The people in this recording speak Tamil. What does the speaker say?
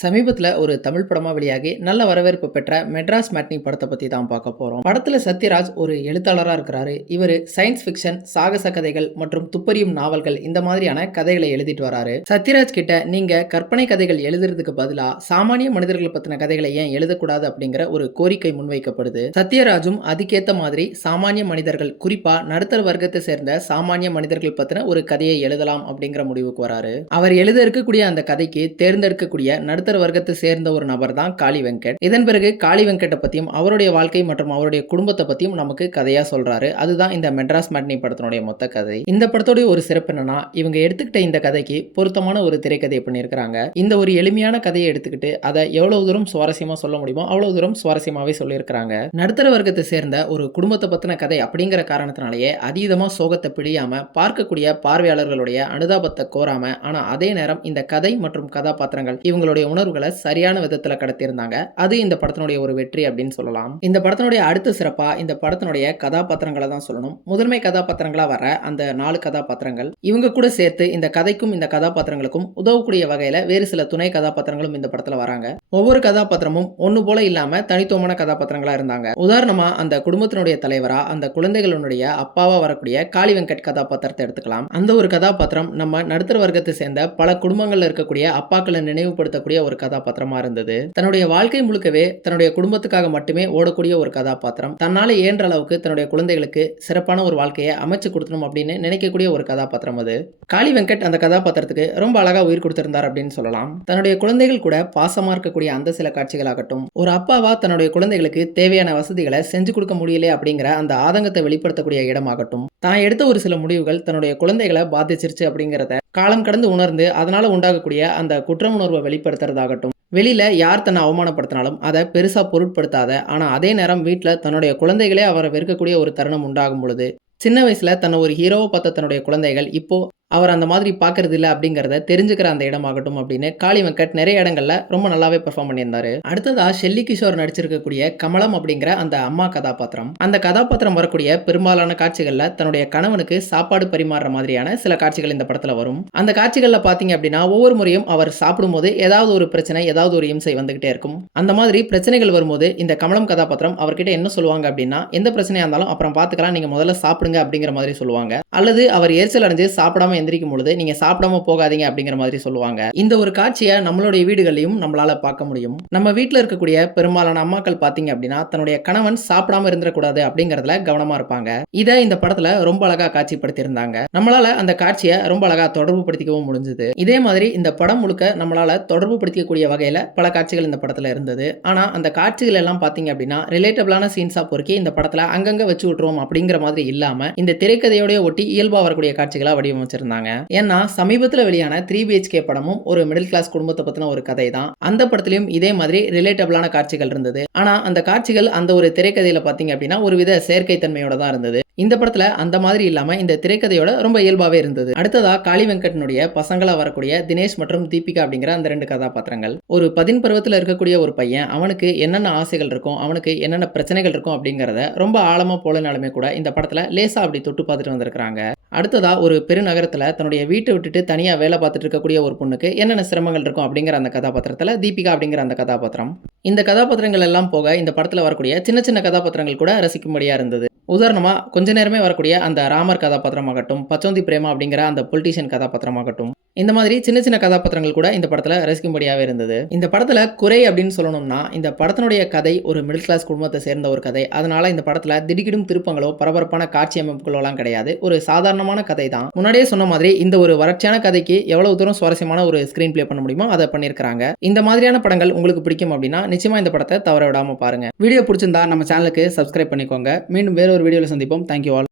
சமீபத்துல ஒரு தமிழ் படமா வெளியாகி நல்ல வரவேற்பு பெற்ற மெட்ராஸ் மேட்னி படத்தை பத்தி தான் பார்க்க போறோம். படத்துல சத்யராஜ் ஒரு எழுத்தாளரா இருக்கிறாரு. இவரு சயின்ஸ் ஃபிக்ஷன், சாகச கதைகள் மற்றும் துப்பறியும் நாவல்கள் இந்த மாதிரியான கதைகளை எழுதிட்டு வராரு. சத்யராஜ் கிட்ட நீங்க கற்பனை கதைகள் எழுதுறதுக்கு பதிலா சாமானிய மனிதர்கள் பத்தின கதைகளை ஏன் எழுதக்கூடாது அப்படிங்கிற ஒரு கோரிக்கை முன்வைக்கப்படுது. சத்யராஜும் அதுக்கேத்த மாதிரி சாமானிய மனிதர்கள், குறிப்பா நடுத்தர வர்க்கத்தை சேர்ந்த சாமானிய மனிதர்கள் பத்தின ஒரு கதையை எழுதலாம் அப்படிங்கிற முடிவுக்கு வராரு. அவர் எழுத இருக்கக்கூடிய அந்த கதைக்கு தேர்ந்தெடுக்கக்கூடிய நடுத்தர வர்க்கத்தை சேர்ந்த ஒரு நபர் தான் காளி வெங்கட். இதன் பிறகு காளி வெங்கட்டை பத்தியும் அவருடைய வாழ்க்கை மற்றும் அவருடைய குடும்பத்தை பத்தியும் நமக்கு கதையா சொல்றாரு. அதுதான் இந்த மெட்ராஸ் மேட்னி படத்தினுடைய மொத்த கதை. இந்த படத்தோட ஒரு சிறப்பு என்னன்னா, இவங்க எடுத்துக்கிட்ட இந்த கதைக்கு பொருத்தமான ஒரு திரைக்கதை பண்ணியிருக்காங்க. இந்த ஒரு எளிமையான கதையை எடுத்துக்கிட்டு அதை எவ்வளவு தூரம் சுவாரஸ்யமா சொல்ல முடியுமோ அவ்வளவு தூரம் சுவாரஸ்யமாவே சொல்லியிருக்காங்க. நடுத்தர வர்க்கத்தை சேர்ந்த ஒரு குடும்பத்தை பத்தின கதை அப்படிங்கிற காரணத்தினாலேயே அதீதமா சோகத்தை பிடியாம, பார்க்கக்கூடிய பார்வையாளர்களுடைய அனுதாபத்தை கோராம, ஆனா அதே நேரம் இந்த கதை மற்றும் கதாபாத்திரங்கள் இவங்களுடைய உணர்வுகளை சரியான விதத்துல கடத்தியிருந்தாங்க. அது இந்த படத்தினுடைய ஒரு வெற்றி அப்படின்னு சொல்லலாம். இந்த படத்தினுடைய அடுத்த சிறப்பா இந்த படத்தினுடைய கதாபாத்திரங்களை தான் சொல்லணும். முதன்மை கதாபாத்திரங்களா வர அந்த 4 கதாபாத்திரங்கள் இவங்க கூட சேர்த்து இந்த கதைக்கும் இந்த கதாபாத்திரங்களுக்கும் உதவக்கூடிய வகையில வேறு சில துணை கதாபாத்திரங்களும் இந்த படத்துல வராங்க. ஒவ்வொரு கதாபாத்திரமும் ஒண்ணு போல இல்லாம தனித்துவமான கதாபாத்திரங்களா இருந்தாங்க. உதாரணமா அந்த குடும்பத்தினுடைய தலைவரா, அந்த குழந்தைகளுடைய அப்பாவா வரக்கூடிய காளி வெங்கட் கதாபாத்திரத்தை எடுத்துக்கலாம். அந்த ஒரு கதாபாத்திரம் நம்ம நடுத்தர வர்க்கத்தை சேர்ந்த பல குடும்பங்கள்ல இருக்கக்கூடிய அப்பாக்களை நினைவுபடுத்தக்கூடிய ஒரு கதாபாத்திரமா இருந்தது. தன்னுடைய வாழ்க்கை முழுக்கவே தன்னுடைய குடும்பத்துக்காக மட்டுமே ஓடக்கூடிய ஒரு கதாபாத்திரம். தன்னால இயன்ற அளவுக்கு தன்னுடைய குழந்தைகளுக்கு சிறப்பான ஒரு வாழ்க்கையை அமைச்சு கொடுக்கணும் அப்படின்னு நினைக்கக்கூடிய ஒரு கதாபாத்திரம் அது. காளி வெங்கட் அந்த கதாபாத்திரத்துக்கு ரொம்ப அழகா உயிர் கொடுத்திருந்தார் அப்படின்னு சொல்லலாம். தன்னுடைய குழந்தைகள் கூட பாசமா இருக்கக்கூடிய அந்த சில காட்சிகளாகட்டும், ஒரு அப்பாவா தன்னுடைய குழந்தைகளுக்கு தேவையான வசதிகளை செஞ்சு கொடுக்க முடியல அப்படிங்கிற அந்த ஆதங்கத்தை வெளிப்படுத்தக்கூடிய இடமாகட்டும், தான் எடுத்த ஒரு சில முடிவுகள் தன்னுடைய குழந்தைகளை பாதிச்சிருச்சு அப்படிங்கிறத காலம் கடந்து உணர்ந்து அதனால உண்டாகக்கூடிய அந்த குற்ற உணர்வை வெளிப்படுத்துறதாகட்டும், வெளியில யார் தன்னை அவமானப்படுத்தினாலும் அதை பெருசா பொருட்படுத்தாத, ஆனா அதே நேரம் வீட்டுல தன்னுடைய குழந்தைகளே அவரை வெறுக்கக்கூடிய ஒரு தருணம் உண்டாகும் பொழுது சின்ன வயசுல தன்னை ஒரு ஹீரோவை பார்த்த தன்னுடைய குழந்தைகள் இப்போ அவர் அந்த மாதிரி பார்க்கறது இல்லை அப்படிங்கிறத தெரிஞ்சுக்கிற அந்த இடமாகட்டும் அப்படின்னு காளி வெங்கட் நிறைய இடங்கள்ல ரொம்ப நல்லாவே பெர்ஃபார்ம் பண்ணியிருந்தாரு. அடுத்ததா ஷெல்லி கிஷோர் நடிச்சிருக்கக்கூடிய கமலம் அப்படிங்கிற அந்த அம்மா கதாபாத்திரம். அந்த கதாபாத்திரம் வரக்கூடிய பெரும்பாலான காட்சிகள்ல தன்னுடைய கணவனுக்கு சாப்பாடு பரிமாறுற மாதிரியான சில காட்சிகள் இந்த படத்துல வரும். அந்த காட்சிகள்ல பாத்தீங்க அப்படின்னா ஒவ்வொரு முறையும் அவர் சாப்பிடும் போது ஏதாவது ஒரு பிரச்சனை, ஏதாவது ஒரு இம்சை வந்துகிட்டே இருக்கும். அந்த மாதிரி பிரச்சனைகள் வரும்போது இந்த கமலம் கதாபாத்திரம் அவர்கிட்ட என்ன சொல்லுவாங்க அப்படின்னா, எந்த பிரச்சனையா இருந்தாலும் அப்புறம் பாத்துக்கலாம், நீங்க முதல்ல சாப்பிடுங்க அப்படிங்கிற மாதிரி சொல்லுவாங்க. அல்லது அவர் எரிச்சல் அடைஞ்சு சாப்பிடாம எந்திரிக்கும் பொழுது நீங்க சாப்பிடாம போகாதீங்க அப்படிங்கிற மாதிரி சொல்லுவாங்க. இந்த ஒரு காட்சியை நம்மளுடைய வீடுகளையும் நம்மளால பார்க்க முடியும். நம்ம வீட்டில் இருக்கக்கூடிய பெரும்பாலான அம்மாக்கள் பாத்தீங்க அப்படின்னா தன்னுடைய கணவன் சாப்பிடாம இருந்துடக்கூடாது அப்படிங்கறதுல கவனமா இருப்பாங்க. இதை இந்த படத்துல ரொம்ப அழகா காட்சிப்படுத்தி இருந்தாங்க. நம்மளால அந்த காட்சியை ரொம்ப அழகா தொடர்பு படுத்திக்கவும் முடிஞ்சது. இதே மாதிரி இந்த படம் முழுக்க நம்மளால தொடர்பு படுத்திக்கக்கூடிய வகையில பல காட்சிகள் இந்த படத்துல இருந்தது. ஆனா அந்த காட்சிகள் எல்லாம் பாத்தீங்க அப்படின்னா ரிலேட்டபிளான சீன்ஸா பொறுக்கி இந்த படத்துல அங்கங்க வச்சு விட்டுருவோம் அப்படிங்கிற மாதிரி இல்லாம இந்த திரைக்கதையோட ஒட்டி இயல்பா வரக்கூடிய காட்சிகளா வடிவமைச்சிருந்தாங்க. ஏன்னா சமீபத்தில் வெளியான 3 BHK படமும் ஒரு மிடில் கிளாஸ் குடும்பத்தை பத்தின ஒரு கதை தான். அந்த படத்திலும் இதே மாதிரி ரிலேட்டபிளான காட்சிகள் இருந்தது. ஆனா அந்த காட்சிகள் அந்த ஒரு திரைக்கதையில பாத்தீங்க அப்படின்னா ஒருவித செயற்கைத்தன்மையோட தான் இருந்தது. இந்த படத்துல அந்த மாதிரி இல்லாம இந்த திரைக்கதையோட ரொம்ப இயல்பாவே இருந்தது. அடுத்ததா காளி வெங்கட்னுடைய பசங்களா வரக்கூடிய தினேஷ் மற்றும் தீபிகா அப்படிங்கிற அந்த 2 கதாபாத்திரங்கள். ஒரு 10 பருவத்துல இருக்கக்கூடிய ஒரு பையன், அவனுக்கு என்னென்ன ஆசைகள் இருக்கும், அவனுக்கு என்னென்ன பிரச்சனைகள் இருக்கும் அப்படிங்கறத ரொம்ப ஆழமா போலனாலுமே கூட இந்த படத்துல லேசா அப்படி தொட்டு பார்த்துட்டு வந்திருக்காங்க. அடுத்ததா ஒரு பெருநகரத்துல தன்னுடைய வீட்டை விட்டுட்டு தனியா வேலை பார்த்துட்டு இருக்கக்கூடிய ஒரு பொண்ணுக்கு என்னென்ன சிரமங்கள் இருக்கும் அப்படிங்கிற அந்த கதாபாத்திரத்துல தீபிகா அப்படிங்கிற அந்த கதாபாத்திரம். இந்த கதாபாத்திரங்கள் எல்லாம் போக இந்த படத்துல வரக்கூடிய சின்ன சின்ன கதாபாத்திரங்கள் கூட ரசிக்கும்படியா இருந்தது. உதாரணமா கொஞ்ச நேரமே வரக்கூடிய அந்த ராமர் கதாபாத்திரமாகட்டும், பச்சோந்தி பிரேமா அப்படிங்கிற அந்த பொலிட்டீஷியன் கதாபாத்திரமாகட்டும், இந்த மாதிரி சின்ன சின்ன கதாபாத்திரங்கள் கூட இந்த படத்துல ரசிக்கும்படியாவே இருந்தது. இந்த படத்துல குறை அப்படின்னு சொல்லணும்னா, இந்த படத்தினுடைய கதை ஒரு மிடில் கிளாஸ் குடும்பத்தை சேர்ந்த ஒரு கதை. அதனால இந்த படத்துல திடுக்கிடும் திருப்பங்களோ பரபரப்பான காட்சி அமைப்புகளோ எல்லாம் கிடையாது. ஒரு சாதாரணமான கதை தான். முன்னாடியே சொன்ன மாதிரி இந்த ஒரு வறட்சியான கதைக்கு எவ்வளவு தூரம் சுவாரஸ்யமான ஒரு ஸ்கிரீன் பிளே பண்ண முடியுமோ அதை பண்ணிருக்காங்க. இந்த மாதிரியான படங்கள் உங்களுக்கு பிடிக்கும் அப்படின்னா நிச்சயமா இந்த படத்தை தவற விடாம பாருங்க. வீடியோ பிடிச்சிருந்தா நம்ம சேனலுக்கு சப்ஸ்கிரைப் பண்ணிக்கோங்க. மீண்டும் வேற ஒரு வீடியோல சந்திப்போம். Thank you all.